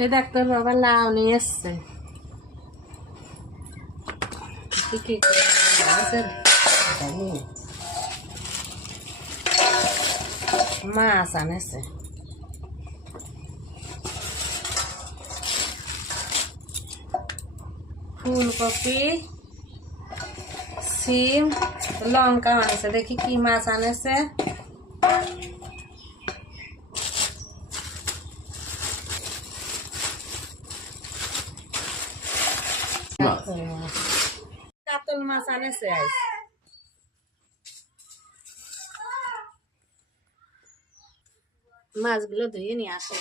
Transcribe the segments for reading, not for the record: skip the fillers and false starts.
এই দেখ তোর বাবা লাউ নিয়ে এসছে। মাছ আনেছে, ফুলকপি, সিম, লঙ্কা আনেছে। দেখি কি মাছ আনেছে। কাতল মাছ আনেছে আজ। মাছগুলো ধুয়ে নিয়ে আসে।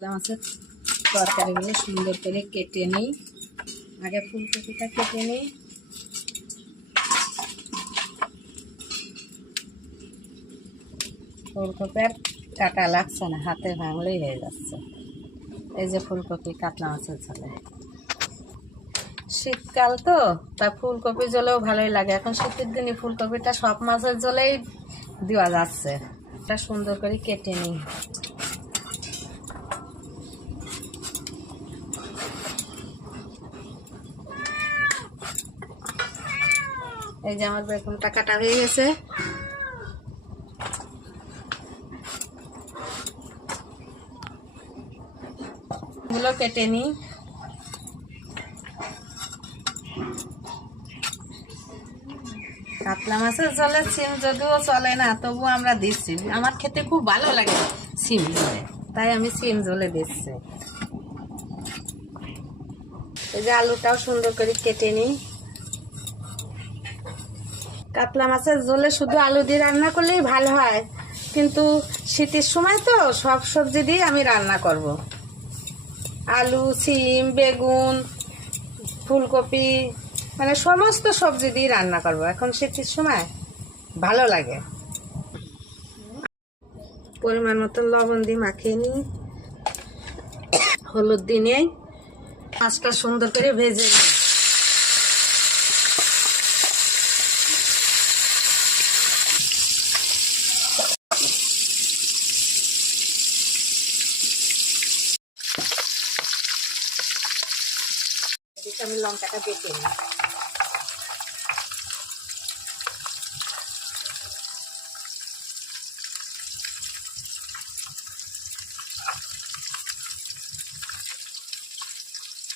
মাছের তরকারিগুলো সুন্দর করে কেটে নিই। আগে ফুলকপিটা কেটে নিই। ফুলকপি আর কাটা লাগছে না, হাতে ভাঙলেই হয়ে যাচ্ছে। এই যে ফুলকপি কাতলা মাছের ঝোলে। শীতকাল তো, তা ফুলকপি ঝোলেও ভালোই লাগে। এখন শীতের দিনে ফুলকপিটা সব মাছের ঝোলেই দেওয়া যাচ্ছে। এটা সুন্দর করে কেটে নিই। এই যে আমার বেগুনটা কাটা হয়ে গেছে। এগুলো কেটে নিই। কাতলা মাছের ঝোলে সিম যদিও চলে না, তবু আমরা দিচ্ছি। আমার খেতে খুব ভালো লাগে সিম ঝোলে, তাই আমি সিম ঝোলে দিচ্ছি। এই যে আলুটাও সুন্দর করে কেটে নিই। কাতলা মাছের ঝোলে শুধু আলু দিয়ে রান্না করলেই ভালো হয়, কিন্তু শীতের সময় তো সব সবজি দিয়ে আমি রান্না করব। আলু, সিম, বেগুন, ফুলকপি, মানে সমস্ত সবজি দিয়ে রান্না করব। এখন শীতের সময় ভালো লাগে। পরিমাণ মতো লবণ দিয়ে মাখিয়ে নিই, হলুদ দিয়ে নিই। মাছটা সুন্দর করে ভেজে নিই। আমি লঙ্কাটা বেটে নিই।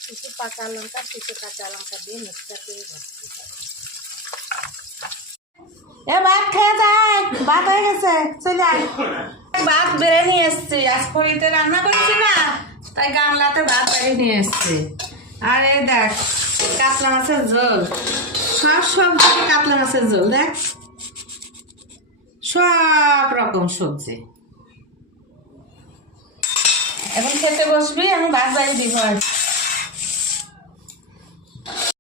কিছু পাকা লঙ্কা, কিছু কাঁচা লঙ্কা দিয়ে মিক্সচার করে ভাজতে পারি। এ ভাত খেয়ে যায়, ভাত হয়ে গেছে, চলে আয়। ভাত বেড়ে নিয়ে এসছি, আজ খড়িতে রান্না করেছি না, তাই গামলাতে ভাত বেড়ে নিয়ে এসছি। আর এই দেখ কাতলা মাছের ঝোল, সব সবজি কাতলা মাছের ঝোল। দেখ সব রকম সবজি। এখন খেতে বসবি, আমি ভাত বাড়ি দিব।